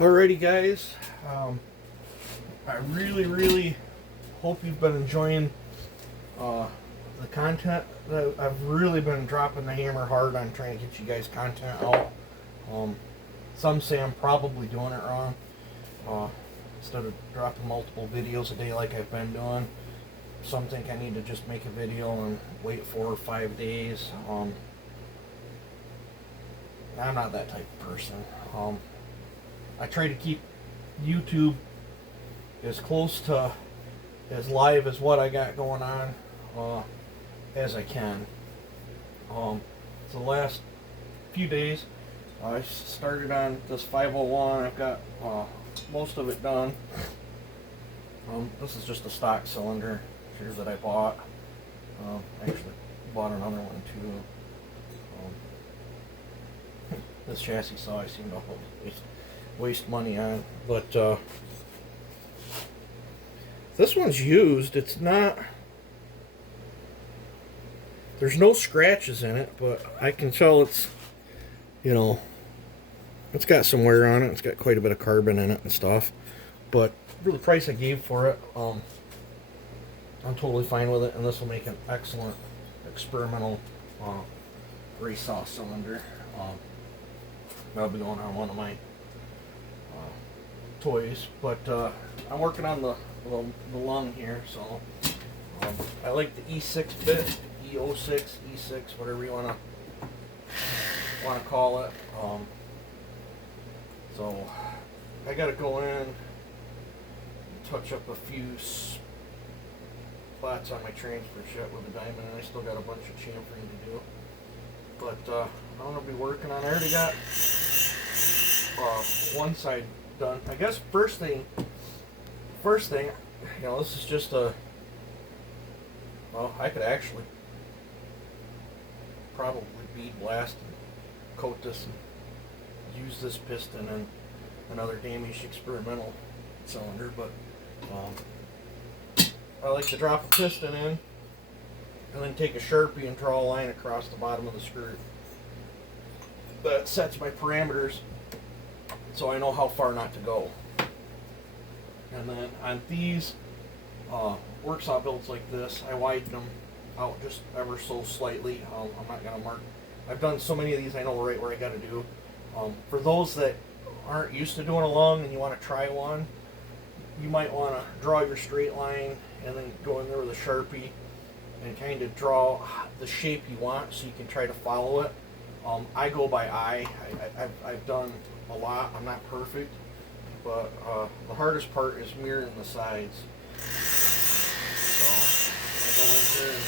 Alrighty, guys. I really hope you've been enjoying the content. That I've really been dropping the hammer hard on trying to get you guys content out. Some say I'm probably doing it wrong. Instead of dropping multiple videos a day like I've been doing, some think I need to just make a video and wait 4 or 5 days. I'm not that type of person. I try to keep YouTube as close to as live as what I got going on as I can. So the last few days I started on this 501. I've got most of it done. This is just a stock cylinder here that I bought. I actually bought another one too. This chassis saw I seem to waste money on, but this one's used. It's not, there's no scratches in it, but I can tell it's, it's got some wear on it. It's got quite a bit of carbon in it and stuff, but for the price I gave for it, I'm totally fine with it, and this will make an excellent experimental race saw cylinder. That'll be going on one of my toys, but I'm working on the lung here, so I like the E6 bit, E06, E6, whatever you want to call it. So I got to go in and touch up a few spots on my transfer set with a diamond, and I still got a bunch of chamfering to do. But I'm going to be working on, I already got one side done. I guess first thing, this is just a, well, I could actually probably bead blast and coat this and use this piston and another damaged experimental cylinder, but I like to drop a piston in and then take a Sharpie and draw a line across the bottom of the screw. That sets my parameters so I know how far not to go. And then on these work saw builds like this, I widen them out just ever so slightly. I'm not going to mark. I've done so many of these, I know right where I got to do. For those that aren't used to doing a lung and you want to try one, you might want to draw your straight line and then go in there with a Sharpie and kind of draw the shape you want so you can try to follow it. I go by eye. I've done a lot. I'm not perfect, but the hardest part is mirroring the sides. So I go in here and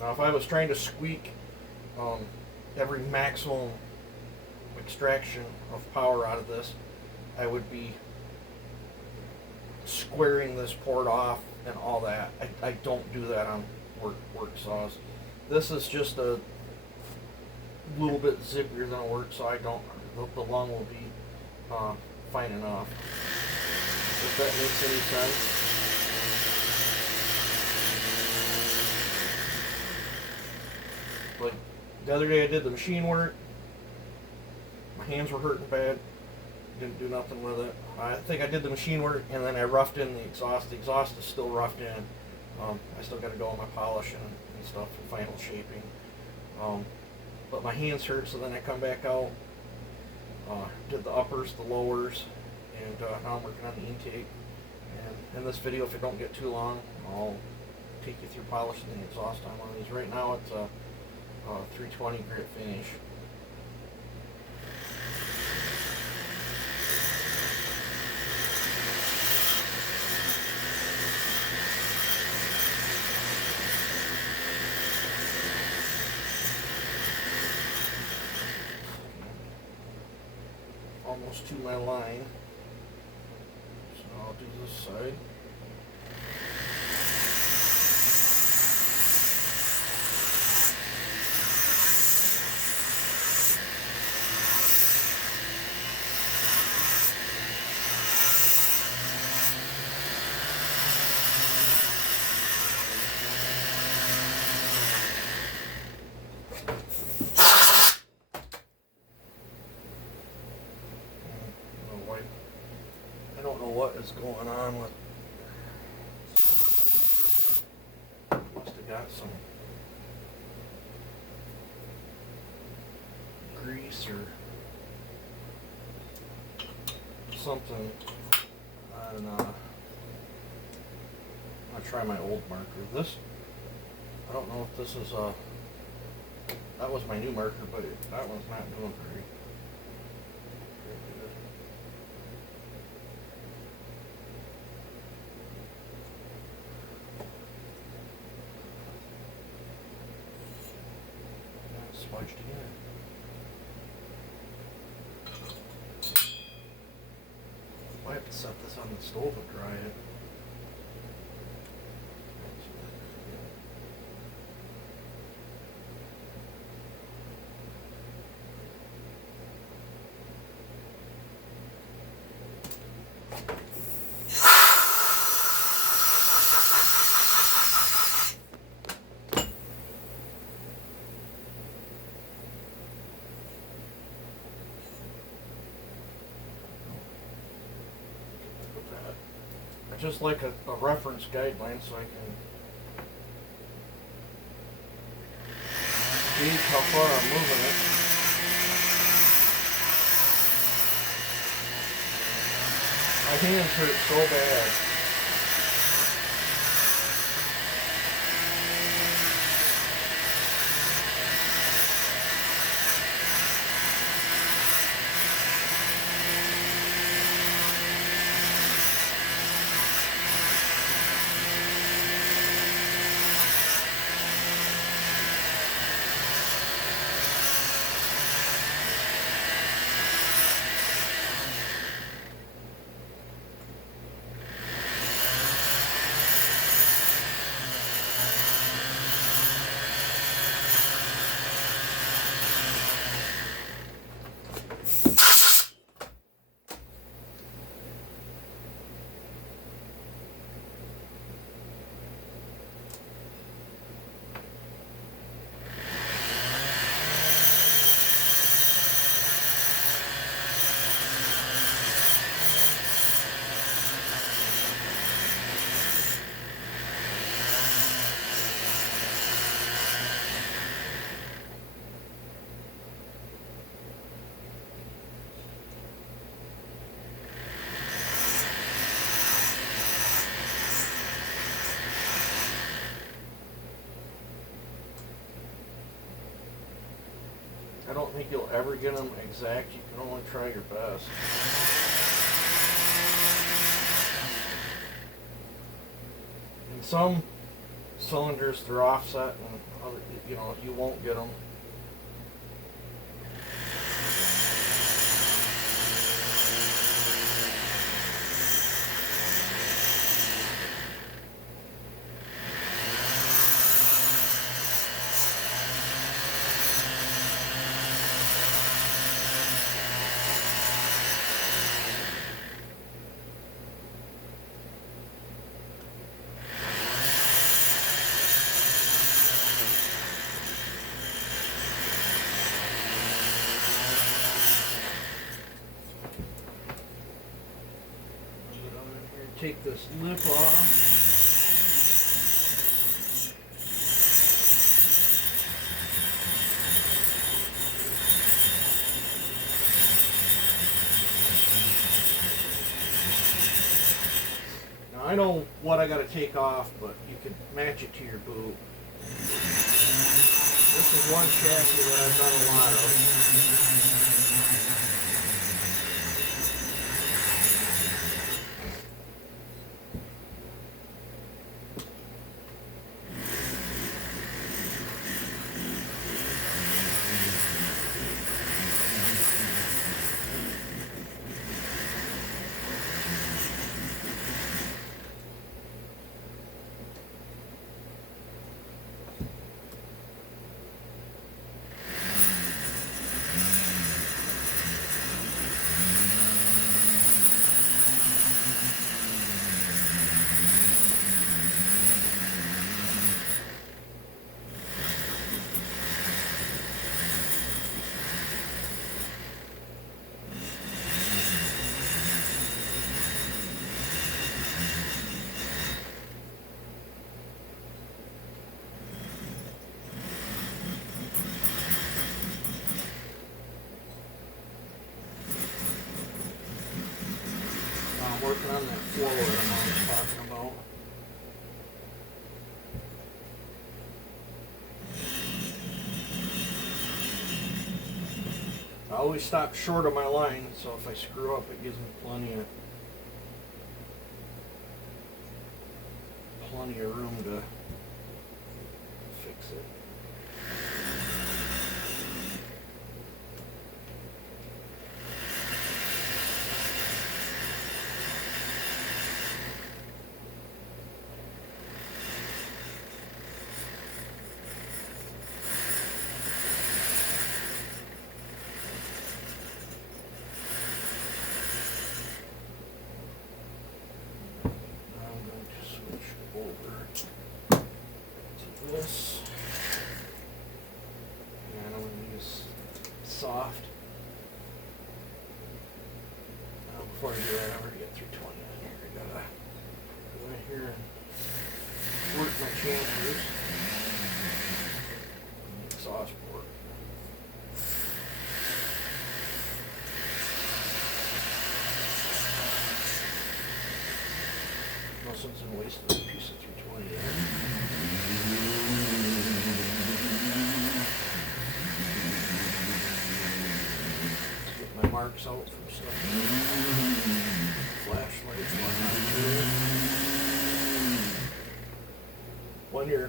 now if I was trying to squeak every maximum extraction of power out of this, I would be squaring this port off and all that. I don't do that on work saws. This is just a little bit zippier than a work saw. The lung will be fine enough, if that makes any sense. Like the other day I did the machine work, my hands were hurting bad, didn't do nothing with it. I think I did the machine work and then I roughed in the exhaust. The exhaust is still roughed in. I still got to go on my polishing and stuff for final shaping. But my hands hurt, so then I come back out, did the uppers, the lowers, and now I'm working on the intake. And in this video, if it don't get too long, I'll take you through polishing the exhaust on one of these. Right now it's a 320 grit finish. Almost to my line, so I'll do this side. is going on with. Must have got some grease or something. And I'm gonna try my old marker. This, I don't know if this is that was my new marker, but that one's not doing very good. Yeah, smudged again. I have to set this on the stove and dry it. Just like a reference guideline so I can gauge how far I'm moving it. My hands hurt so bad. I don't think you'll ever get them exact. You can only try your best. In some cylinders they're offset, and other, you won't get them. Take this lip off. Now I know what I got to take off, but you can match it to your boot. This is one chassis that I've done a lot of. flow that I'm always talking about. I always stop short of my line, so if I screw up, it gives me plenty of room to fix it. This, and I'm going to use soft. Before I do that, I'm going to get through 20 in here. I gotta go in here and work my chamfers. Exhaust port. No sense in wasting a piece of 320 there. Get my marks out from stuff. Flashlights on. When you're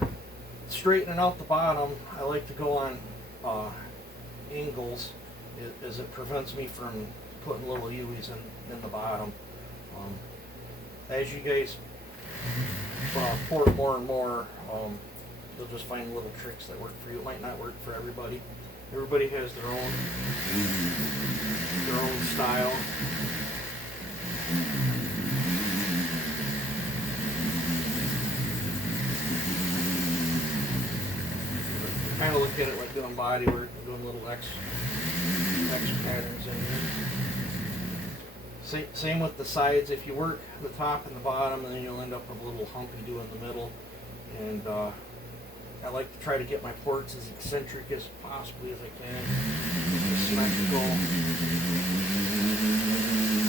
straightening out the bottom, I like to go on angles, as it prevents me from putting little U's in the bottom. As you guys pour more and more, you'll just find little tricks that work for you. It might not work for everybody. Everybody has their own style. Kind of look at it like doing body work and doing little X patterns in here. Same with the sides. If you work the top and the bottom, then you'll end up with a little hump you do in the middle. And I like to try to get my ports as eccentric as possibly as I can, symmetrical.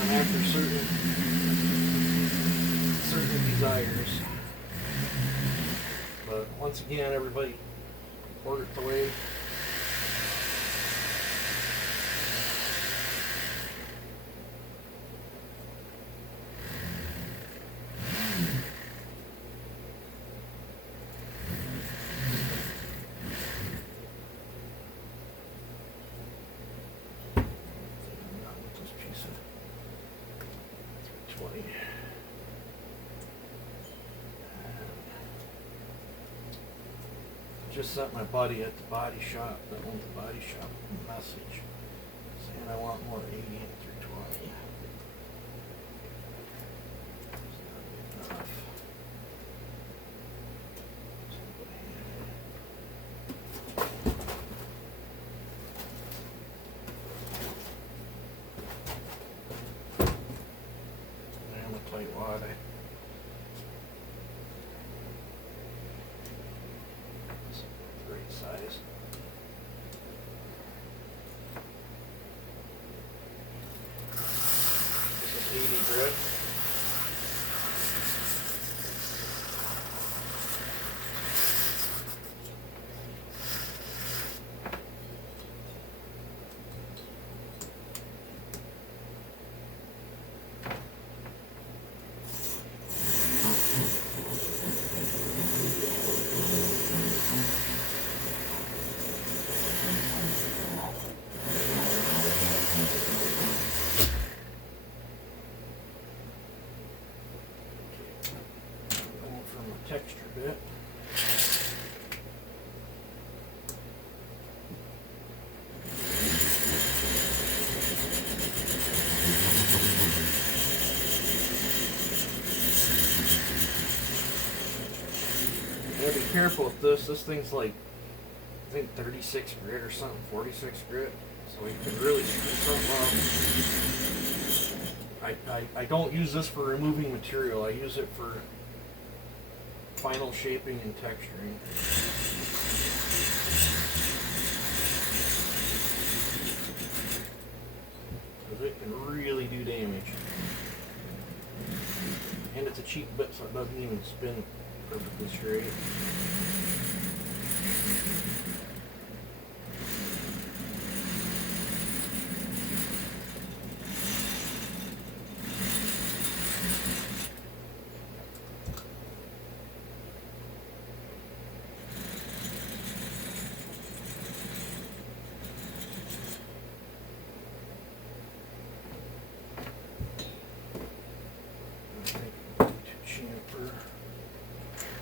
I'm after certain desires. But once again, everybody order it the way. Just sent my buddy at the body shop that owns the body shop a message saying I want more 80 and 320. It's not enough. I am a tight wad. Size. This is 80 grit. Texture bit. You gotta be careful with this. This thing's like, I think 36 grit or something, 46 grit. So you can really screw something up. I don't use this for removing material. I use it for final shaping and texturing. Because it can really do damage. a cheap bit so it doesn't even spin perfectly straight. Chamfer.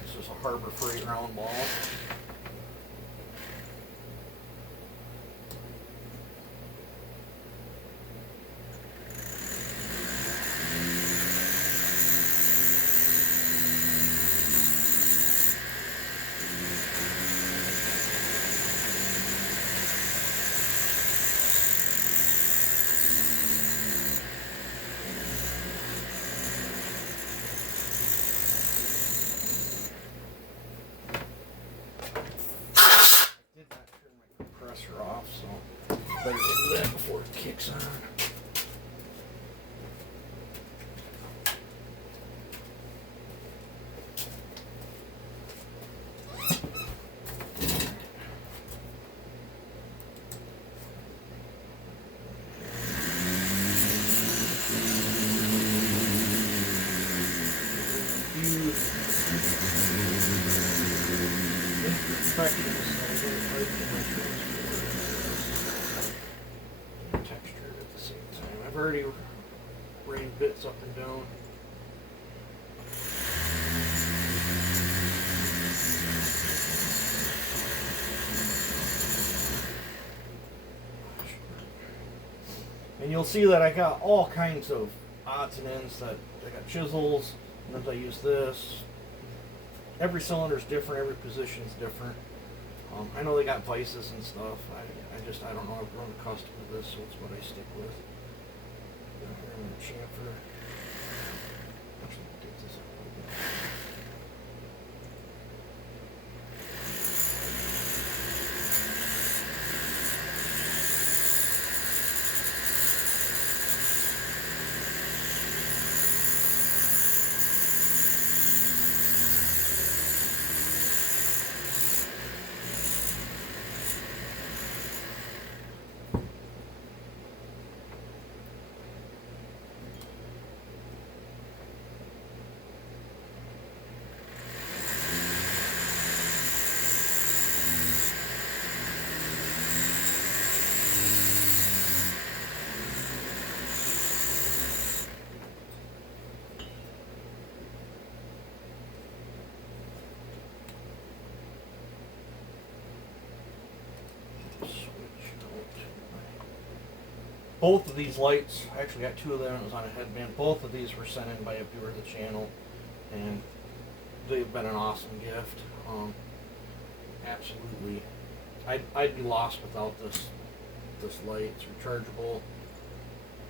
This is a Harbor Freight round ball. Compressor off, so better do that before it kicks on. Texture at the same time. I've already ran bits up and down. And you'll see that I got all kinds of odds and ends. That I got chisels, and then I use this. Every cylinder is different, every position is different. I know they got vices and stuff. I don't know. I've grown accustomed to this, so it's what I stick with. Down here in the chamfer. Actually, take this out a little bit. Both of these lights, I actually got two of them, it was on a headband. Both of these were sent in by a viewer of the channel, and they've been an awesome gift. Absolutely, I'd be lost without this light. It's rechargeable.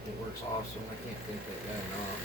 It works awesome. I can't thank that guy enough.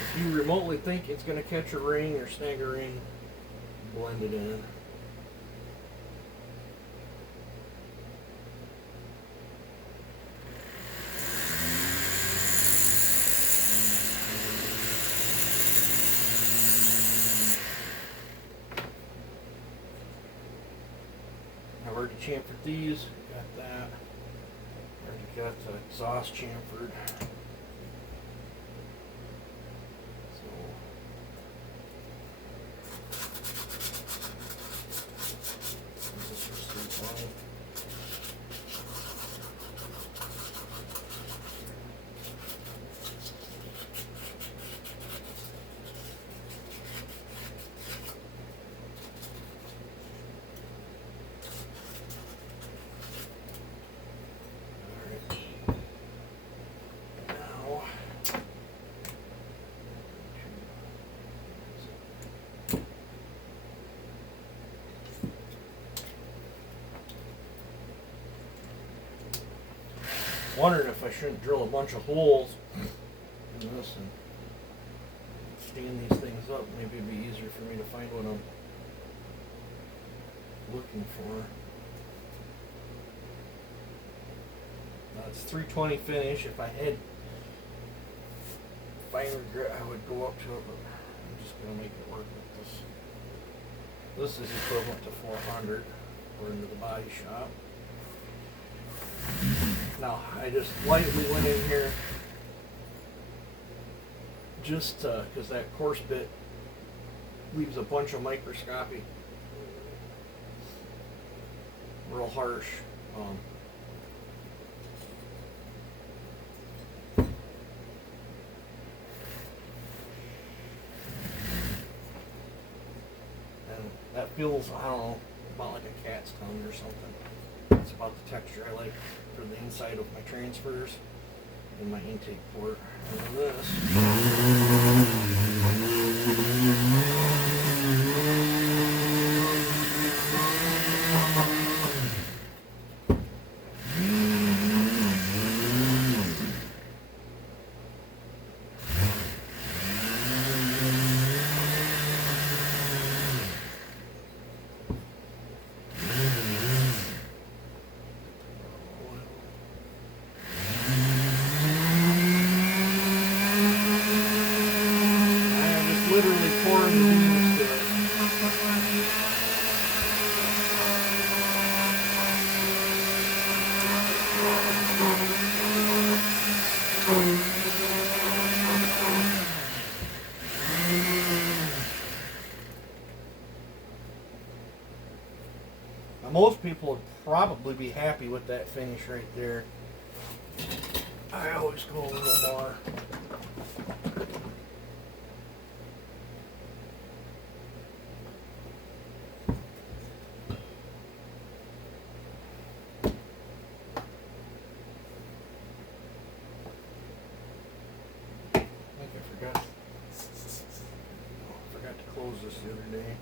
If you remotely think it's going to catch a ring or snag a ring, blend it in. I've already chamfered these, got that. Already got the exhaust chamfered. wondering if I shouldn't drill a bunch of holes in this and stand these things up. Maybe it'd be easier for me to find what I'm looking for. Now it's 320 finish. If I had finer grit, I would go up to it, but I'm just gonna make it work with this. This is equivalent to 400. We're into the body shop. Now I just lightly went in here just because that coarse bit leaves a bunch of microscopic, real harsh and that feels, I don't know, about like a cat's tongue or something. That's about the texture I like for the inside of my transfers and my intake port. And then this. Literally pouring the beans to it. Now most people would probably be happy with that finish right there. I always go a little more. Forgot to close this the other day.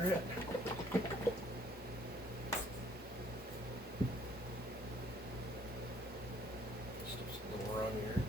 Grit. Stuff's a little run here.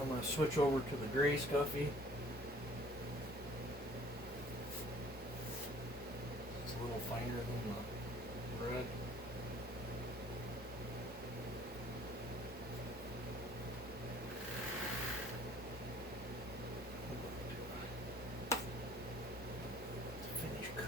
I'm going to switch over to the gray scuffy. It's a little finer than the red. Finish cut.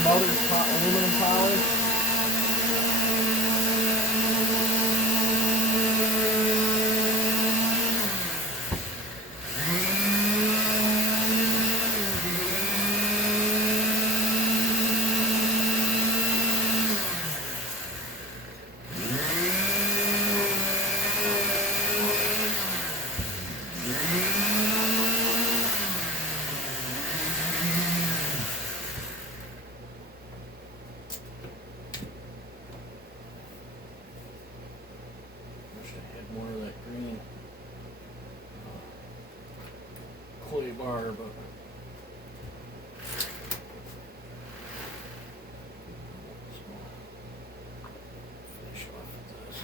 smothered aluminum polish. More of that green clay bar, but finish off with this.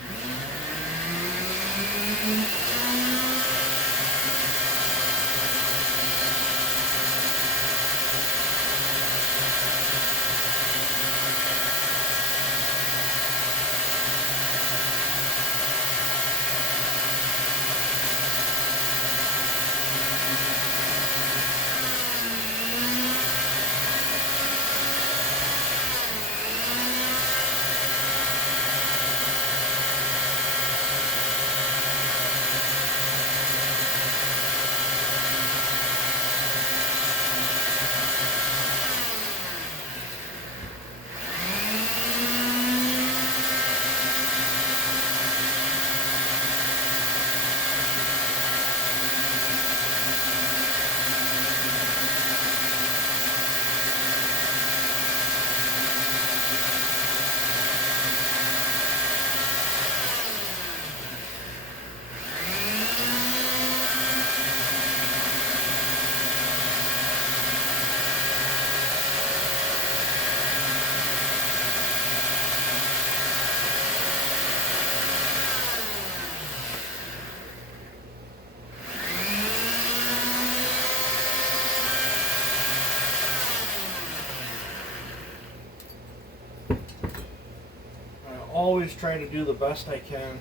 Always try to do the best I can,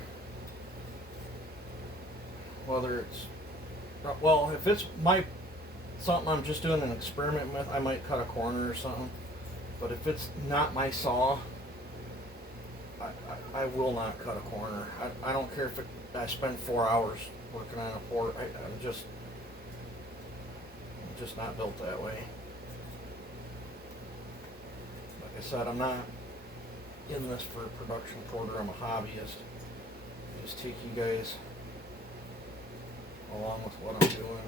whether it's, well, if it's something I'm just doing an experiment with, I might cut a corner or something, but if it's not my saw, I will not cut a corner. I don't care if I spend 4 hours working on a port. I'm just not built that way. Like I said, I'm not in this for a production porter. I'm a hobbyist. I just take you guys along with what I'm doing.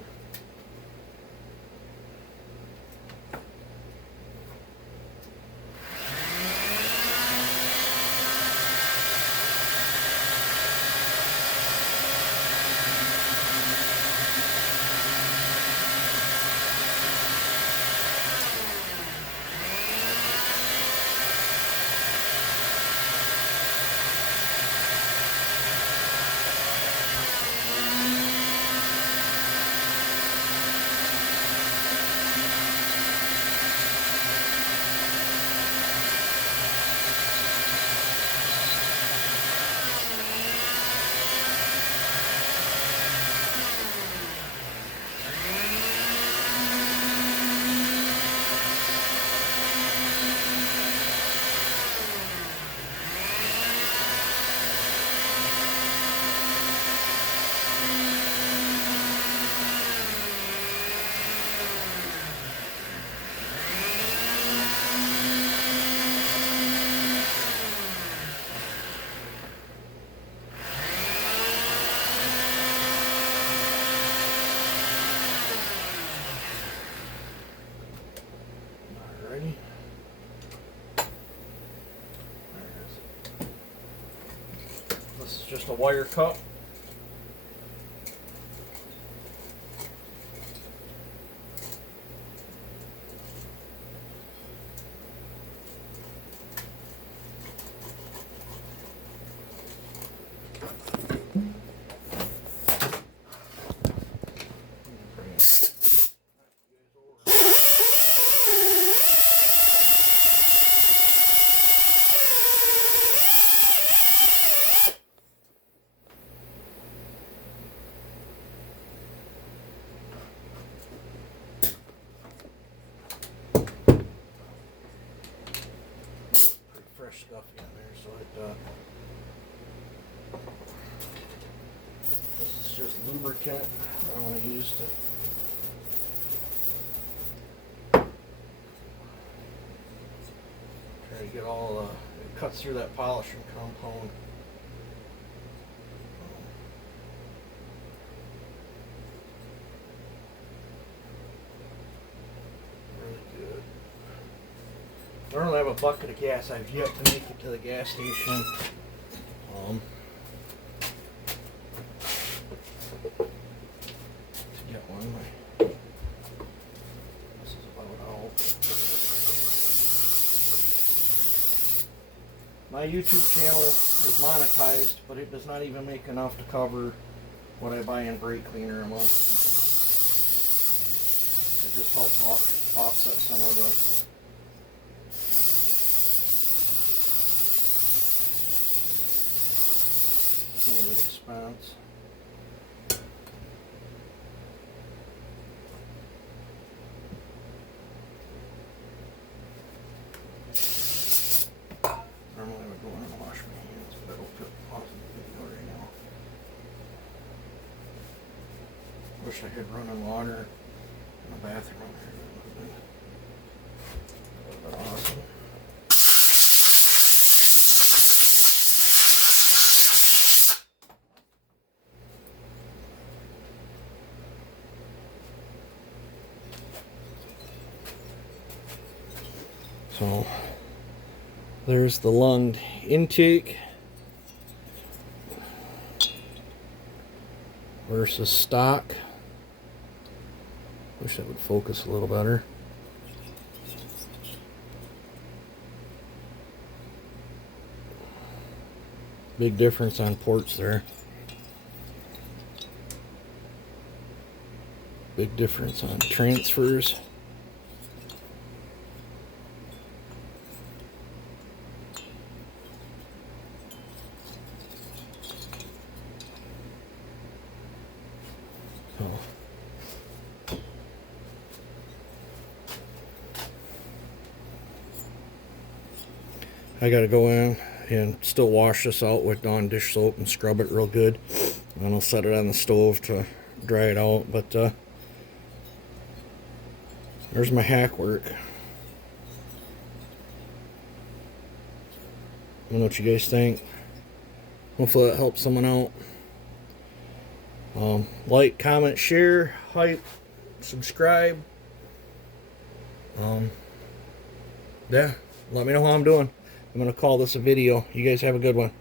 This is just a wire cut. this is just lubricant I'm going to use to try to get all it cuts through that polishing compound. I don't have a bucket of gas. I've yet to make it to the gas station. To get one. This is about all. My YouTube channel is monetized, but it does not even make enough to cover what I buy in brake cleaner a month. It just helps offset some of the expense. Normally I would go in and wash my hands, but I will put off the video right now. Wish I had running water in the bathroom here. That would have been awesome. So there's the lunged intake versus stock. Wish that would focus a little better. Big difference on ports there. Big difference on transfers. I gotta go in and still wash this out with Dawn dish soap and scrub it real good. And I'll set it on the stove to dry it out. But there's my hack work. I don't know what you guys think. Hopefully that helps someone out. Like, comment, share, hype, subscribe. Yeah, let me know how I'm doing. I'm going to call this a video. You guys have a good one.